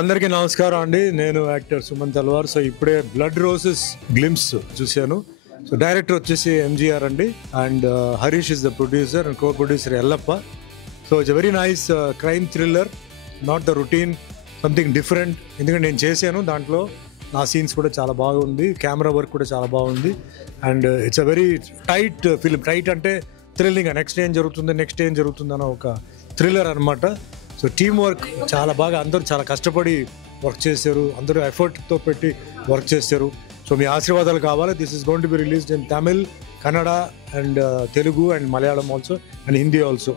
అందరికీ నమస్కారం అండి. నేను యాక్టర్ సుమన్ తల్వార్. సో ఇప్పుడే బ్లడ్ రోజెస్ గ్లిమ్స్ చూశాను. సో డైరెక్టర్ వచ్చేసి ఎంజీఆర్ అండి, and Harish is the producer and co producer Yellappa. So it's very nice crime thriller, not the routine, something different. ఎందుకంటే నేను చేశాను, దాంట్లో నా సీన్స్ కూడా చాలా బాగుంది, కెమెరా వర్క్ కూడా చాలా బాగుంది. And it's a very tight film. Tight అంటే థ్రిల్లింగ్, నెక్స్ట్ ఏం జరుగుతుంది అన్న ఒక థ్రిల్లర్ అనమాట. సో టీమ్ వర్క్ చాలా బాగా, అందరూ చాలా కష్టపడి వర్క్ చేశారు, అందరూ ఎఫర్ట్తో పెట్టి వర్క్ చేశారు. సో మీ ఆశీర్వాదాలు కావాలి. This is going to be released in Tamil, Kannada and Telugu and Malayalam also and Hindi also.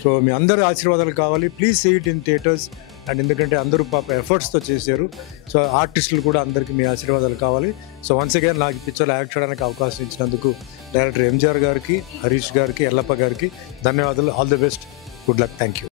So మీ అందరూ ఆశీర్వాదాలు కావాలి. Please see it in theatres. And ఎందుకంటే అందరూ పాప ఎఫర్ట్స్తో చేశారు. సో ఆర్టిస్టులు కూడా అందరికీ మీ ఆశీర్వాదాలు కావాలి. సో వన్స్ అగైన్ నాకు ఈ పిక్చర్లో యాక్ట్ చేయడానికి అవకాశం ఇచ్చినందుకు డైరెక్టర్ ఎంజీఆర్ గారికి, హరీష్ గారికి, ఎల్లప్ప గారికి ధన్యవాదాలు. All the best, good luck, thank you.